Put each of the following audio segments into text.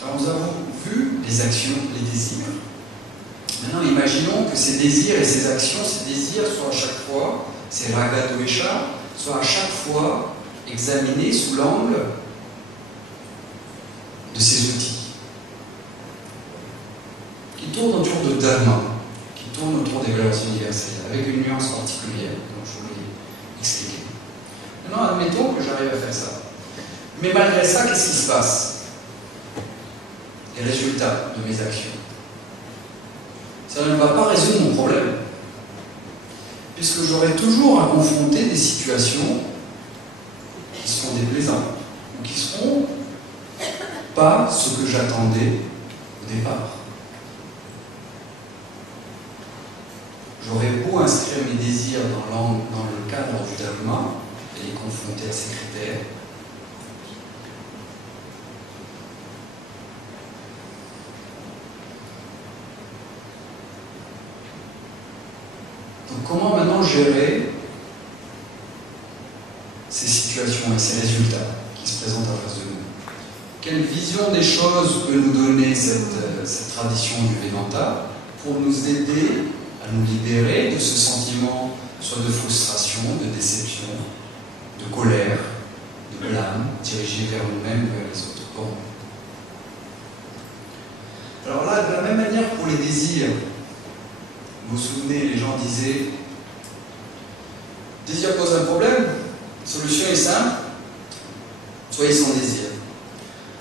Alors nous avons vu les actions, les désirs. Maintenant, imaginons que ces désirs et ces actions, ces désirs soient à chaque fois, ces raga doesha, soient à chaque fois examinés sous l'angle de ces outils qui tournent autour de dharma, qui tournent autour des valeurs universelles, avec une nuance particulière, dont je voulais expliquer. Maintenant, admettons que j'arrive à faire ça. Mais malgré ça, qu'est-ce qui se passe? Les résultats de mes actions. Ça ne va pas résoudre mon problème, puisque j'aurai toujours à confronter des situations qui seront déplaisantes, ou qui seront pas ce que j'attendais au départ. J'aurais beau inscrire mes désirs dans le cadre du dharma et les confronter à ces critères. Donc comment maintenant gérer ces situations et ces résultats qui se présentent en face de nous? Quelle vision des choses peut nous donner cette tradition du Vedanta pour nous aider à nous libérer de ce sentiment soit de frustration, de déception, de colère, de blâme, dirigé vers nous-mêmes, vers les autres? Bon. Alors là, de la même manière pour les désirs, vous vous souvenez, les gens disaient désir pose un problème, solution est simple, soyez sans désir.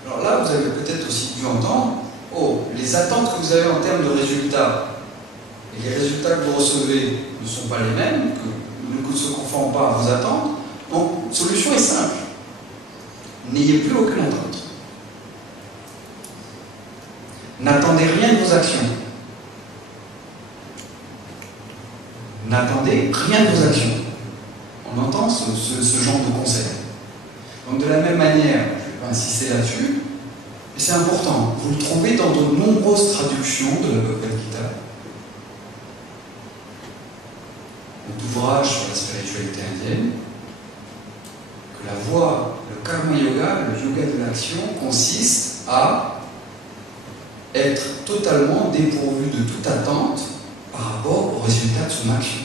Alors là, vous avez peut-être aussi dû entendre, oh, les attentes que vous avez en termes de résultats et les résultats que vous recevez ne sont pas les mêmes, que ne se conforment pas à vos attentes. Donc, solution est simple. N'ayez plus aucune attente. N'attendez rien de vos actions. N'attendez rien de vos actions. On entend ce genre de conseil. Donc, de la même manière, je ne vais pas insister là-dessus, mais c'est important. Vous le trouvez dans de nombreuses traductions de la Bhagavad Gita. D'ouvrages sur la spiritualité indienne, que la voie, le karma yoga, le yoga de l'action, consiste à être totalement dépourvu de toute attente par rapport au résultat de son action.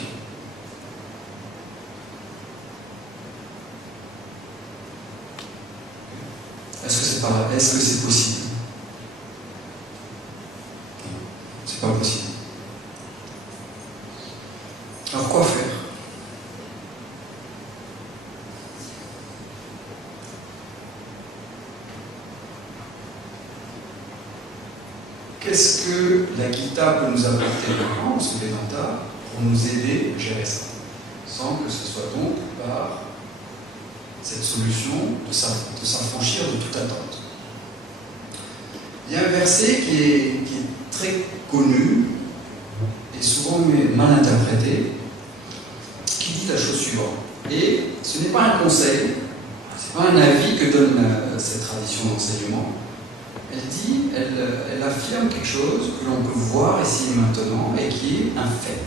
Est-ce que c'est possible? Non, c'est pas possible. Alors quoi faire? Qu'est-ce que la Gita peut nous apporter maintenant, ce Vedanta, pour nous aider à gérer ça, sans que ce soit donc par cette solution de s'affranchir de toute attente? Il y a un verset qui est très connu et souvent mal interprété, qui dit la chose suivante. Et ce n'est pas un conseil, ce n'est pas un avis que donne cette tradition d'enseignement. Elle affirme quelque chose que l'on peut voir ici et maintenant et qui est un fait.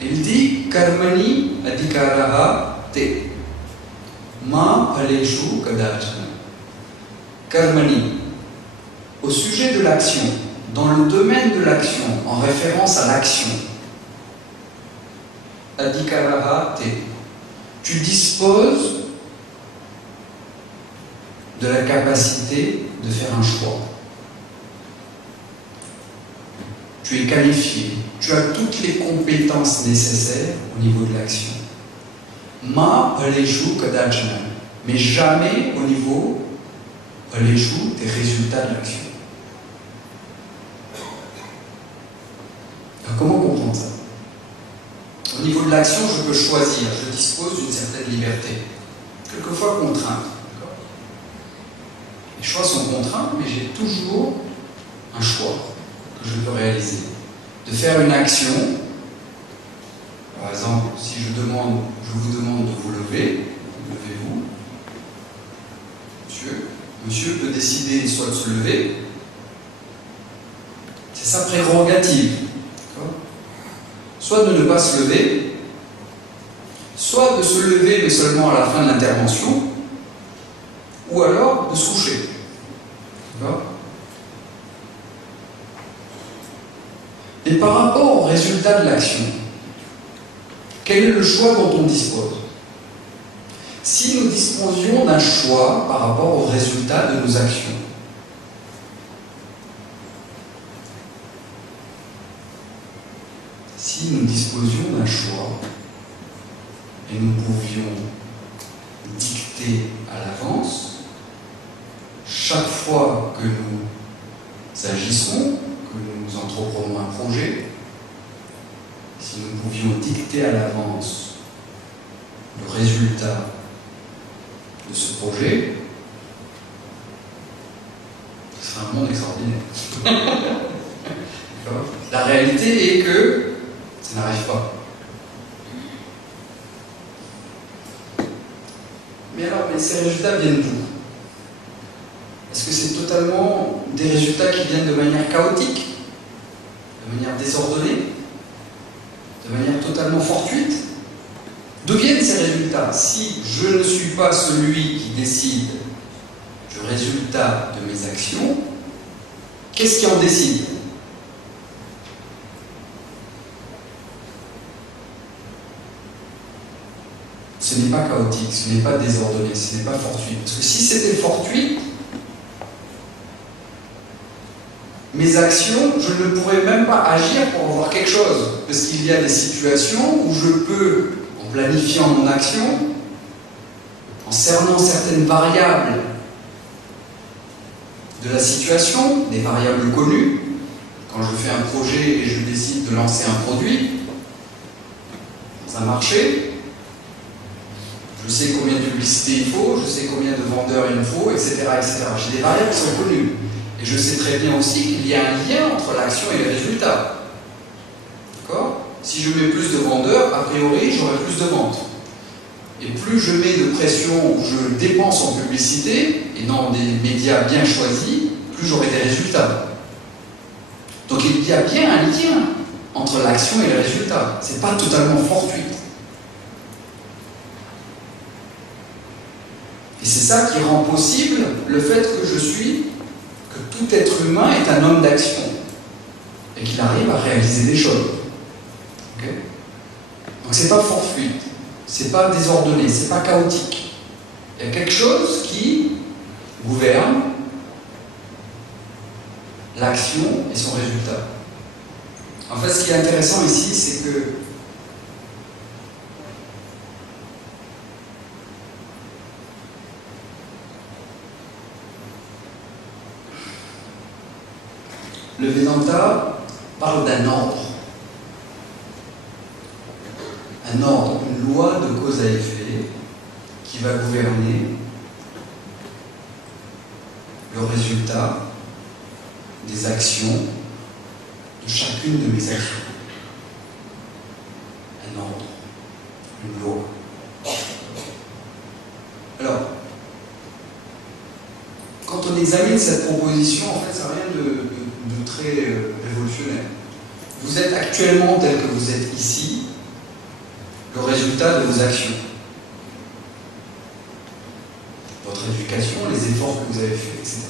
Elle dit Karmani adhikaraha te ma phaleshu kadachana. Karmani, au sujet de l'action, dans le domaine de l'action, en référence à l'action, adhikaraha te, tu disposes de la capacité de faire un choix. Tu es qualifié, tu as toutes les compétences nécessaires au niveau de l'action. Ma phaleshu kadachana, mais jamais au niveau phaleshu des résultats de l'action. Alors comment comprendre ça? Au niveau de l'action, je peux choisir, je dispose d'une certaine liberté, quelquefois contrainte. Les choix sont contraints, mais j'ai toujours un choix que je peux réaliser. De faire une action, par exemple, si je vous demande de vous lever, levez-vous. Monsieur peut décider soit de se lever, c'est sa prérogative, soit de ne pas se lever, soit de se lever mais seulement à la fin de l'intervention, ou alors de se coucher. D'accord? Et par rapport au résultat de l'action, quel est le choix dont on dispose? Si nous disposions d'un choix par rapport au résultat de nos actions, si nous disposions d'un choix et nous pouvions dicter à l'avance, chaque fois que nous agissons, que nous entreprenons un projet, si nous pouvions dicter à l'avance le résultat de ce projet, ce serait un monde extraordinaire. La réalité est que ça n'arrive pas. Mais alors, ces résultats viennent d'où? Est-ce que c'est totalement des résultats qui viennent de manière chaotique, de manière désordonnée, de manière totalement fortuite? D'où viennent ces résultats? Si je ne suis pas celui qui décide du résultat de mes actions, qu'est-ce qui en décide? Ce n'est pas chaotique, ce n'est pas désordonné, ce n'est pas fortuit. Parce que si c'était fortuit, mes actions, je ne pourrais même pas agir pour avoir quelque chose. Parce qu'il y a des situations où je peux, en planifiant mon action, en cernant certaines variables de la situation, des variables connues, quand je fais un projet et je décide de lancer un produit dans un marché, je sais combien de publicité il faut, je sais combien de vendeurs il me faut, etc. etc. J'ai des variables qui sont connues. Et je sais très bien aussi qu'il y a un lien entre l'action et les résultats. D'accord? Si je mets plus de vendeurs, a priori, j'aurai plus de ventes. Et plus je mets de pression, je dépense en publicité, et dans des médias bien choisis, plus j'aurai des résultats. Donc il y a bien un lien entre l'action et les résultats. Ce n'est pas totalement fortuit. Et c'est ça qui rend possible le fait que tout être humain est un homme d'action et qu'il arrive à réaliser des choses. Okay? Donc c'est pas fortuit, c'est pas désordonné, c'est pas chaotique. Il y a quelque chose qui gouverne l'action et son résultat. En fait, ce qui est intéressant ici, c'est que le Vedanta parle d'un ordre. Un ordre, une loi de cause à effet qui va gouverner le résultat des actions, de chacune de mes actions. Un ordre, une loi. Alors, quand on examine cette proposition, en fait, ça n'a rien de très révolutionnaire. Vous êtes actuellement, tel que vous êtes ici, le résultat de vos actions. Votre éducation, les efforts que vous avez faits, etc.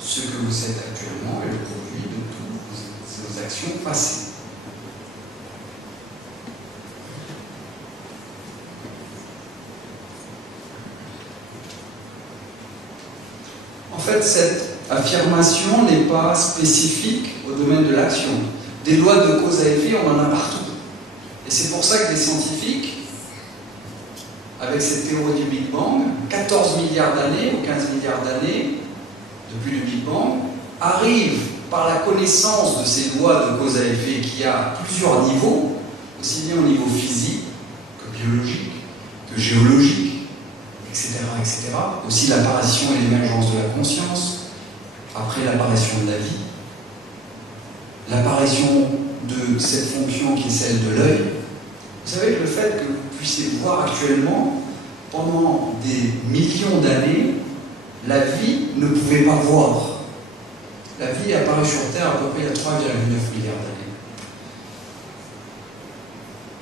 Ce que vous êtes actuellement est le produit de toutes vos actions passées. En fait, cette affirmation n'est pas spécifique au domaine de l'action. Des lois de cause à effet, on en a partout. Et c'est pour ça que les scientifiques, avec cette théorie du Big Bang, 14 milliards d'années ou 15 milliards d'années, depuis le Big Bang, arrivent par la connaissance de ces lois de cause à effet qui a plusieurs niveaux, aussi bien au niveau physique que biologique, que géologique, etc., etc. Aussi l'apparition et l'émergence de la conscience, après l'apparition de la vie, l'apparition de cette fonction qui est celle de l'œil. Vous savez que le fait que vous puissiez voir actuellement, pendant des millions d'années, la vie ne pouvait pas voir. La vie est apparue sur Terre à peu près il y a 3,9 milliards d'années.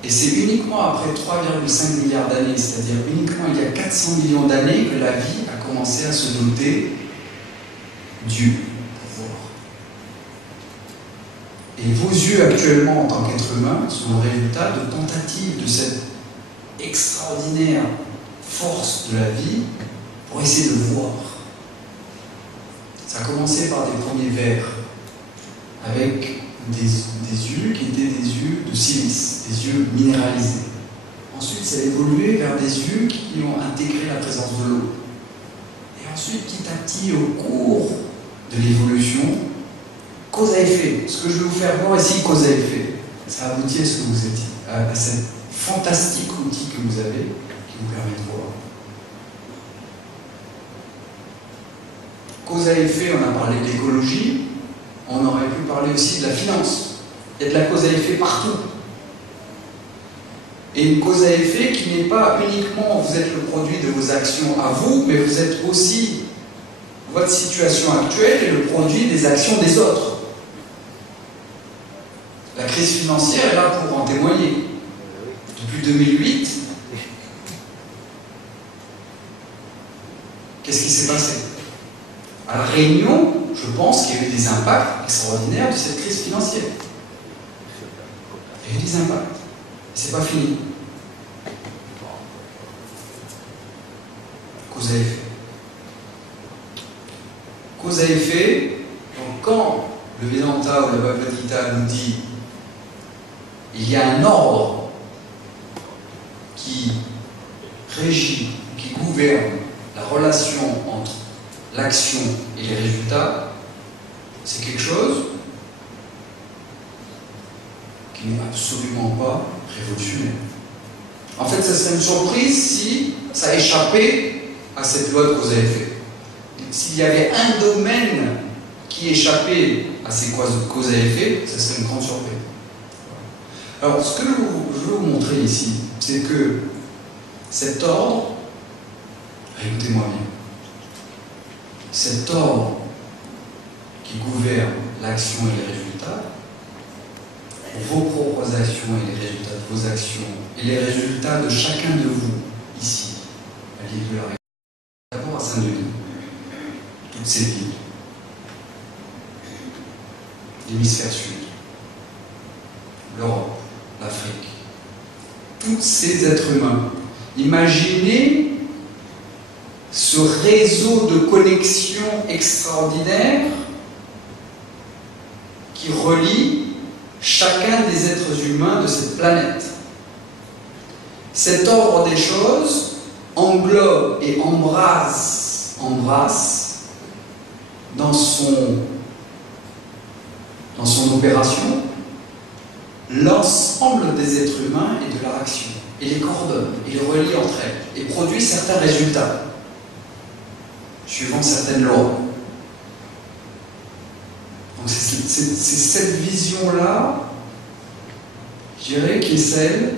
Et c'est uniquement après 3,5 milliards d'années, c'est-à-dire uniquement il y a 400 millions d'années, que la vie a commencé à se doter du pouvoir. Et vos yeux actuellement en tant qu'être humain sont le résultat de tentatives de cette extraordinaire force de la vie pour essayer de voir. Ça a commencé par des premiers vers avec des yeux qui étaient des yeux de silice, des yeux minéralisés. Ensuite, ça a évolué vers des yeux qui ont intégré la présence de l'eau. Et ensuite, petit à petit, au cours de l'évolution, cause à effet. Ce que je vais vous faire voir ici, cause à effet, ça aboutit à ce que vous étiez, à cet fantastique outil que vous avez, qui vous permet de voir. Cause à effet, on a parlé de l'écologie, on aurait pu parler aussi de la finance. Il y a de la cause à effet partout. Et une cause à effet qui n'est pas uniquement vous êtes le produit de vos actions à vous, mais vous êtes aussi, votre situation actuelle est le produit des actions des autres. La crise financière est là pour en témoigner. Depuis 2008, qu'est-ce qui s'est passé? À La Réunion, je pense qu'il y a eu des impacts extraordinaires de cette crise financière. Il y a eu des impacts. Et c'est pas fini. Cause à effet. Cause à effet, donc quand le Vedanta ou le Bhagavad Gita nous dit il y a un ordre qui régit, qui gouverne la relation entre l'action et les résultats, c'est quelque chose qui n'est absolument pas révolutionnaire. En fait, ça serait une surprise si ça échappait à cette loi de cause à effet. S'il y avait un domaine qui échappait à ces causes à effet, ça serait une grande surprise. Alors, ce que je veux vous montrer ici, c'est que cet ordre, écoutez-moi bien, cet ordre qui gouverne l'action et les résultats, vos propres actions et les résultats de vos actions, et les résultats de chacun de vous, ici, à l'île de la Réunion, d'abord à Saint-Denis, toutes ces villes, l'hémisphère sud, l'Europe, l'Afrique, tous ces êtres humains. Imaginez ce réseau de connexion extraordinaire qui relie chacun des êtres humains de cette planète. Cet ordre des choses englobe et embrasse dans son opération l'ensemble des êtres humains et de leur action, et les coordonne, et les relie entre elles, et produit certains résultats, suivant certaines lois. Donc c'est cette vision-là, je dirais, qui est celle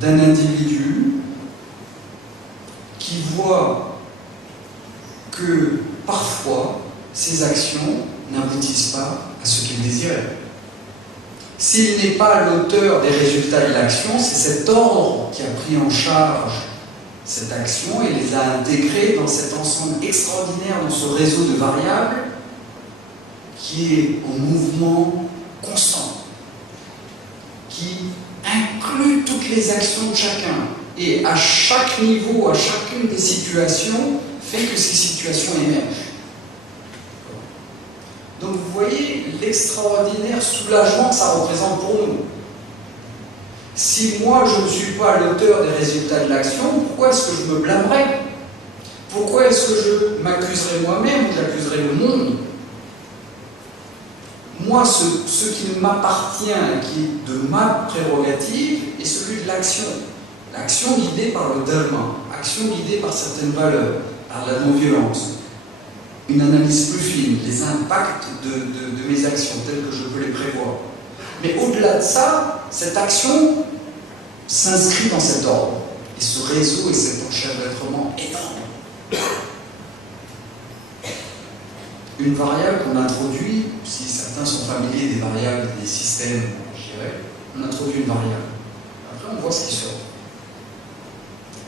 d'un individu qui voit que parfois ses actions n'aboutissent pas à ce qu'il désirait. S'il n'est pas l'auteur des résultats de l'action, c'est cet ordre qui a pris en charge cette action et les a intégrés dans cet ensemble extraordinaire, dans ce réseau de variables qui est en mouvement constant, qui inclut toutes les actions de chacun et à chaque niveau, à chacune des situations, fait que ces situations émergent. Donc vous voyez l'extraordinaire soulagement que ça représente pour nous. Si moi je ne suis pas l'auteur des résultats de l'action, pourquoi est-ce que je me blâmerais? Pourquoi est-ce que je m'accuserais moi-même ou j'accuserais le monde? Moi, ce qui m'appartient, qui est de ma prérogative, est celui de l'action. L'action guidée par le dharma, action guidée par certaines valeurs, par la non-violence. Une analyse plus fine, les impacts de mes actions telles que je peux les prévoir. Mais au-delà de ça, cette action s'inscrit dans cet ordre. Et ce réseau et cet enchevêtrement énorme. une variable qu'on introduit, si certains sont familiers des variables, des systèmes, je dirais, on introduit une variable. Après, on voit ce qui sort.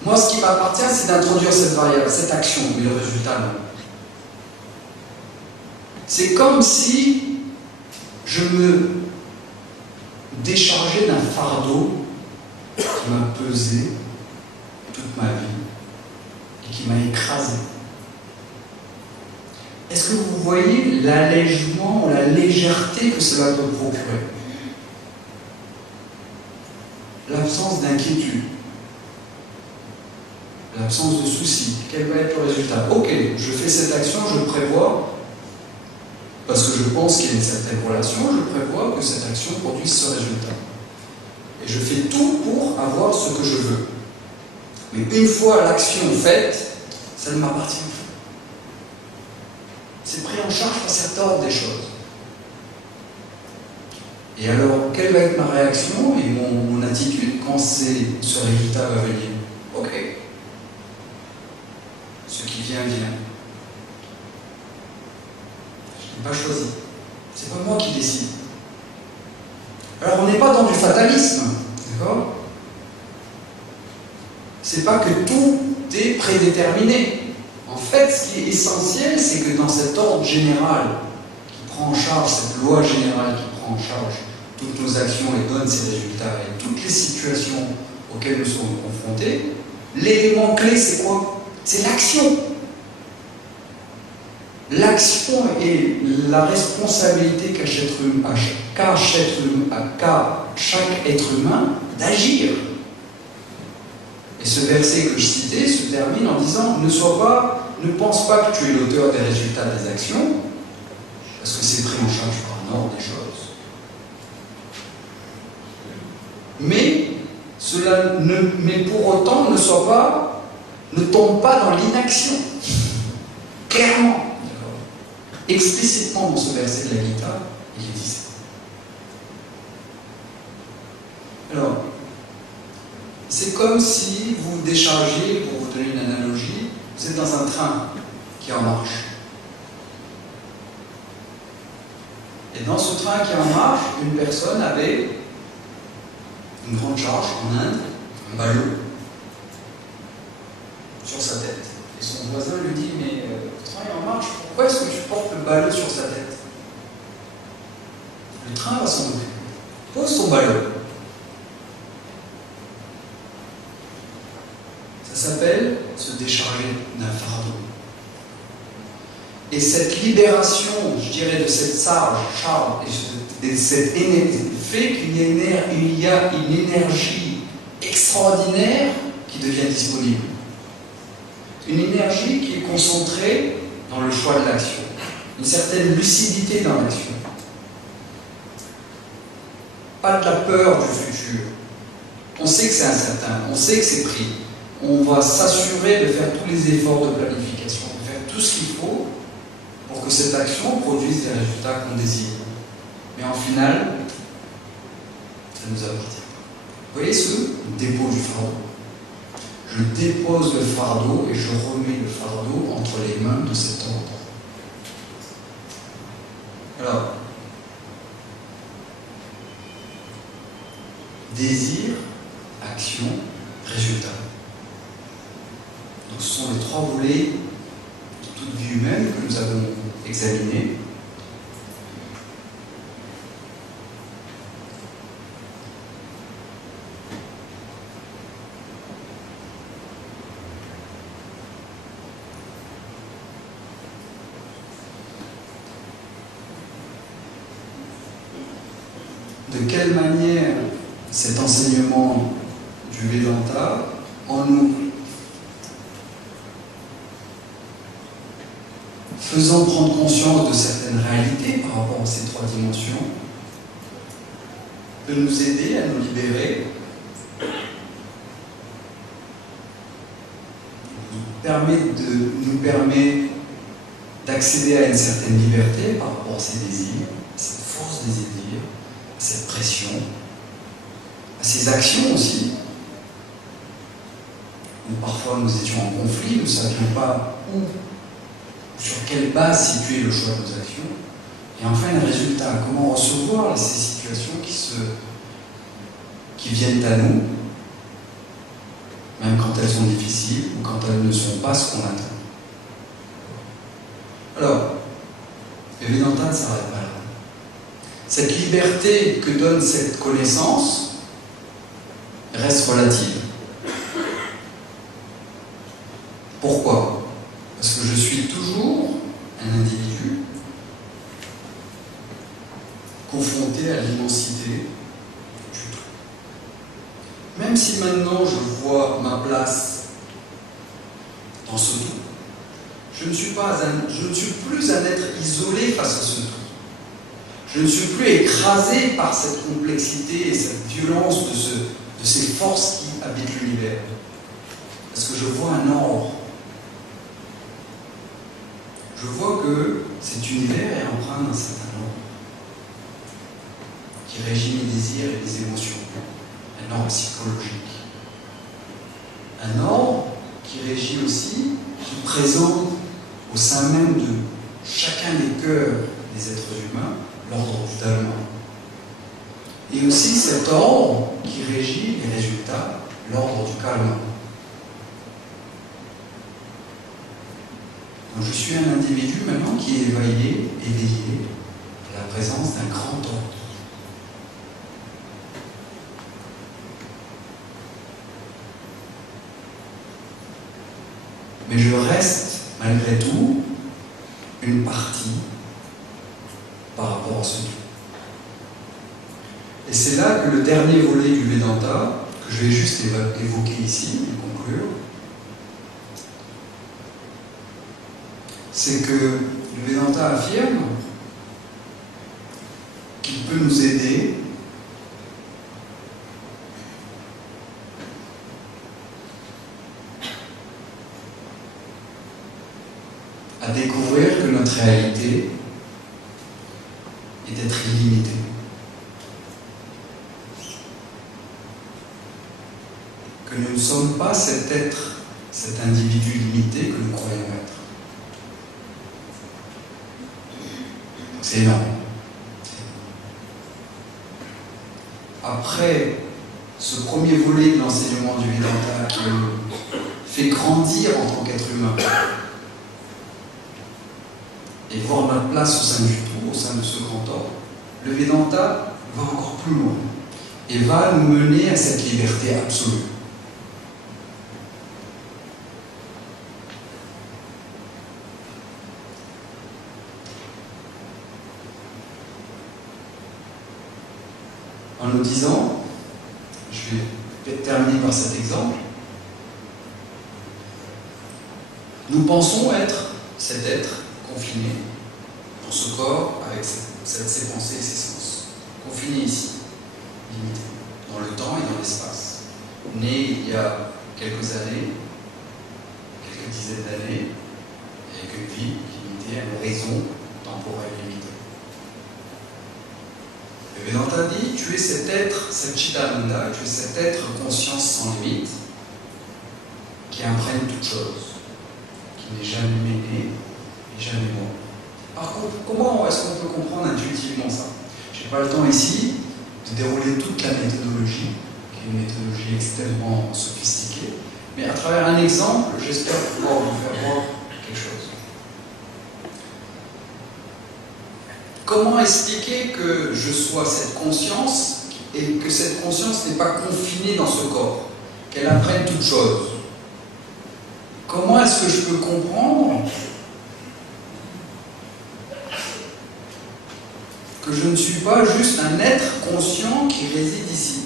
Moi, ce qui m'appartient, c'est d'introduire cette variable, cette action, mais le résultat, non. C'est comme si je me déchargeais d'un fardeau qui m'a pesé toute ma vie et qui m'a écrasé. Est-ce que vous voyez l'allègement ou la légèreté que cela peut procurer? L'absence d'inquiétude, l'absence de soucis. Quel va être le résultat? Ok, je fais cette action, je prévois, parce que je pense qu'il y a une certaine relation, je prévois que cette action produise ce résultat. Et je fais tout pour avoir ce que je veux. Mais une fois l'action faite, ça ne m'appartient plus. C'est pris en charge par cet ordre des choses. Et alors, quelle va être ma réaction et mon attitude quand ce résultat va venir? Ok. Ce qui vient, vient. Je n'ai pas choisi. C'est pas moi qui décide. Alors, on n'est pas dans du fatalisme, d'accord? C'est pas que tout est prédéterminé. En fait, ce qui est essentiel, c'est que dans cet ordre général qui prend en charge, cette loi générale qui prend en charge toutes nos actions et donne ses résultats et toutes les situations auxquelles nous sommes confrontés, l'élément clé, c'est quoi? C'est l'action. L'action est la responsabilité qu'a chaque être humain d'agir. Et ce verset que je citais se termine en disant ne pense pas que tu es l'auteur des résultats des actions, parce que c'est pris en charge par un ordre des choses. Mais pour autant ne tombe pas dans l'inaction. Clairement. Explicitement dans ce verset de la Gita, il est dit ça. Alors, c'est comme si vous déchargez, pour vous donner une analogie, vous êtes dans un train qui est en marche. Et dans ce train qui est en marche, une personne avait une grande charge en Inde, un ballot, sur sa tête. Et son voisin lui dit, mais le train est en marche, pourquoi est-ce que tu portes le ballot sur sa tête? Le train va s'en occuper. Pose ton ballot. Ça s'appelle se décharger d'un fardeau. Et cette libération, je dirais, de cette charge et cette énergie, fait qu'il y a une énergie extraordinaire qui devient disponible. Une énergie qui est concentrée dans le choix de l'action. Une certaine lucidité dans l'action. Pas de la peur du futur. On sait que c'est incertain, on sait que c'est pris. On va s'assurer de faire tous les efforts de planification, de faire tout ce qu'il faut pour que cette action produise les résultats qu'on désire. Mais en final, ça nous appartient. Vous voyez ce dépôt du fardeau? Je dépose le fardeau et je remets le fardeau entre les mains de cet ordre. Alors, désir, action, résultat. Donc ce sont les trois volets de toute vie humaine que nous avons examinés. De quelle manière cet enseignement du Vedanta, en nous faisant prendre conscience de certaines réalités par rapport à ces trois dimensions, de nous aider à nous libérer, nous permet d'accéder à une certaine liberté par rapport à ces désirs, à cette force des désirs, à cette pression, à ces actions aussi, où parfois nous étions en conflit, nous ne savions pas où sur quelle base situer le choix de nos actions, et enfin le résultat, comment recevoir ces situations qui viennent à nous, même quand elles sont difficiles ou quand elles ne sont pas ce qu'on attend. Alors, le Vedanta ne s'arrête pas là. Cette liberté que donne cette connaissance reste relative. Pourquoi? Parce que je suis toujours un individu confronté à l'immensité du tout. Même si maintenant je vois ma place dans ce tout, je ne suis plus un être isolé face à ce tout. Je ne suis plus écrasé par cette complexité et cette violence de ces forces qui habitent l'univers. Parce que je vois un ordre. Je vois que cet univers est empreint d'un certain ordre qui régit mes désirs et mes émotions. Un ordre psychologique. Un ordre qui régit aussi, qui présente au sein même de chacun des cœurs des êtres humains l'ordre du Dharma. Et aussi cet ordre qui régit les résultats, l'ordre du karma. Donc je suis un individu maintenant qui est éveillé à la présence d'un grand ordre. Mais je reste, malgré tout, une partie par rapport à ce tout. Et c'est là que le dernier volet du Vedanta, que je vais juste évoquer ici et conclure, c'est que le Vedanta affirme qu'il peut nous aider à découvrir que notre réalité est d'être illimitée. Que nous ne sommes pas cet être, cet individu limité que nous croyons être. C'est énorme. Après ce premier volet de l'enseignement du Vedanta qui me fait grandir en tant qu'être humain et voir notre place au sein du tout, au sein de ce grand ordre, le Vedanta va encore plus loin et va nous mener à cette liberté absolue. En nous disant, je vais terminer par cet exemple, nous pensons être cet être confiné dans ce corps avec ses pensées et ses sens. Confiné ici, limité, dans le temps et dans l'espace. Né il y a quelques années, quelques dizaines d'années, avec une vie limitée, un horizon temporel limité. Le Vedanta dit, tu es cet être, cet Chidananda, tu es cet être conscience sans limite, qui imprègne toute chose, qui n'est jamais né et jamais mort. Par contre, comment est-ce qu'on peut comprendre intuitivement ça? Je n'ai pas le temps ici de dérouler toute la méthodologie, qui est une méthodologie extrêmement sophistiquée, mais à travers un exemple, j'espère pouvoir vous faire voir quelque chose. Comment expliquer que je sois cette conscience et que cette conscience n'est pas confinée dans ce corps, qu'elle apprenne toute chose? Comment est-ce que je peux comprendre que je ne suis pas juste un être conscient qui réside ici?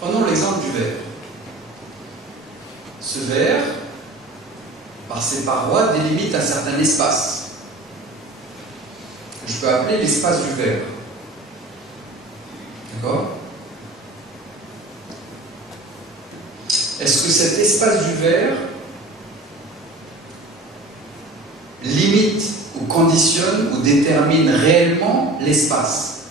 Prenons l'exemple du verre. Ce verre, par ses parois, délimite un certain espace. Je peux appeler l'espace du verre. D'accord? Est-ce que cet espace du verre limite ou conditionne ou détermine réellement l'espace?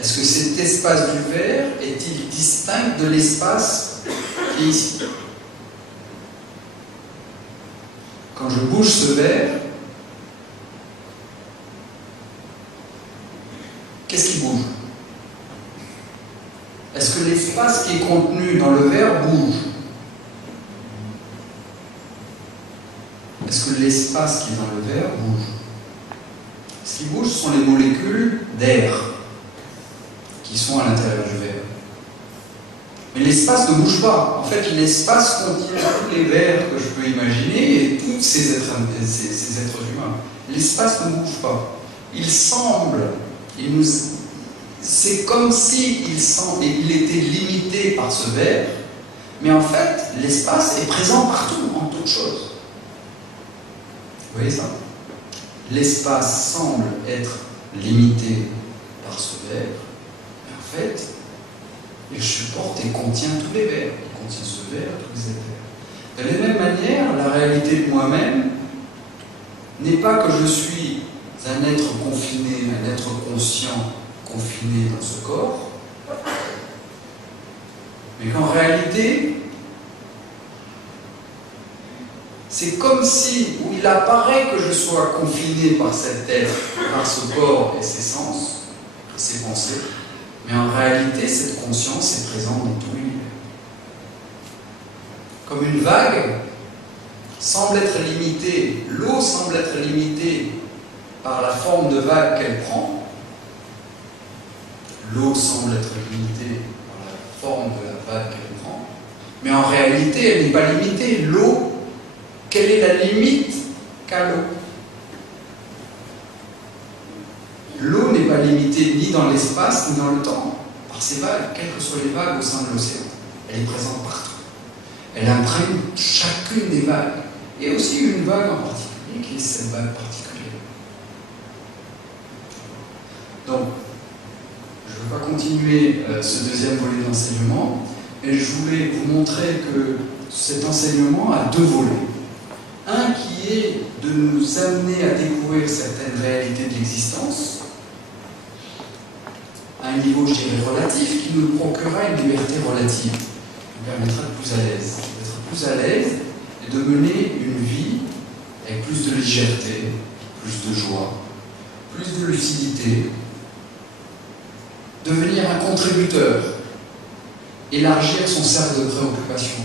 Est-ce que cet espace du verre est-il distinct de l'espace qui est ici? quand je bouge ce verre, qu'est-ce qui bouge? Est-ce que l'espace qui est contenu dans le verre bouge? Est-ce que l'espace qui est dans le verre bouge? Ce qui bouge, ce sont les molécules d'air qui sont à l'intérieur du verre. Mais l'espace ne bouge pas. En fait, l'espace contient tous les verres que je peux imaginer et tous ces êtres humains. L'espace ne bouge pas. Il semble, c'est comme s'il il était limité par ce verre, mais en fait, l'espace est présent partout, en toutes choses. Vous voyez ça? L'espace semble être limité par ce verre, mais en fait, il supporte et contient tous les verres. Il contient ce verre, tous les verres. De la même manière, la réalité de moi-même n'est pas que je suis un être confiné, un être conscient confiné dans ce corps, mais qu'en réalité, c'est comme si, où il apparaît que je sois confiné par cet être, par ce corps et ses sens, et ses pensées, mais en réalité, cette conscience est présente dans tout l'univers. Comme une vague semble être limitée, l'eau semble être limitée par la forme de vague qu'elle prend, l'eau semble être limitée par la forme de la vague qu'elle prend, mais en réalité, elle n'est pas limitée. L'eau, quelle est la limite qu'a l'eau? L'eau n'est pas limitée ni dans l'espace ni dans le temps par ces vagues, quelles que soient les vagues au sein de l'océan. Elle est présente partout. Elle imprègne chacune des vagues, et aussi une vague en particulier qui est cette vague particulière. Donc, je ne vais pas continuer ce deuxième volet d'enseignement, mais je voulais vous montrer que cet enseignement a deux volets. Un qui est de nous amener à découvrir certaines réalités de l'existence, à un niveau, je dirais, relatif, qui nous procurera une liberté relative, qui nous permettra d'être plus à l'aise et de mener une vie avec plus de légèreté, plus de joie, plus de lucidité, devenir un contributeur, élargir son cercle de préoccupation.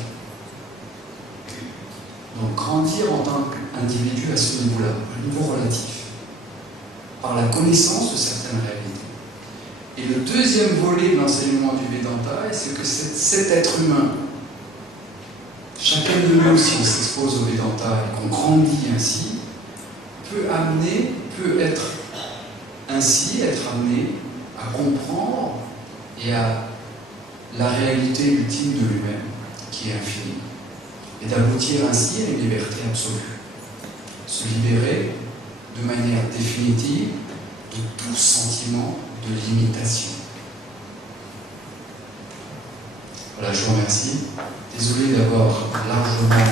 Donc grandir en tant qu'individu à ce niveau-là, à un niveau relatif, par la connaissance de certaines réalités. Et le deuxième volet de l'enseignement du Vedanta, c'est que cet être humain, chacun de nous, si on s'expose au Vedanta et qu'on grandit ainsi, peut être amené à comprendre et à la réalité ultime de lui-même, qui est infinie, et d'aboutir ainsi à une liberté absolue. Se libérer de manière définitive de tout sentiment de limitation. Voilà, je vous remercie. Désolé d'avoir largement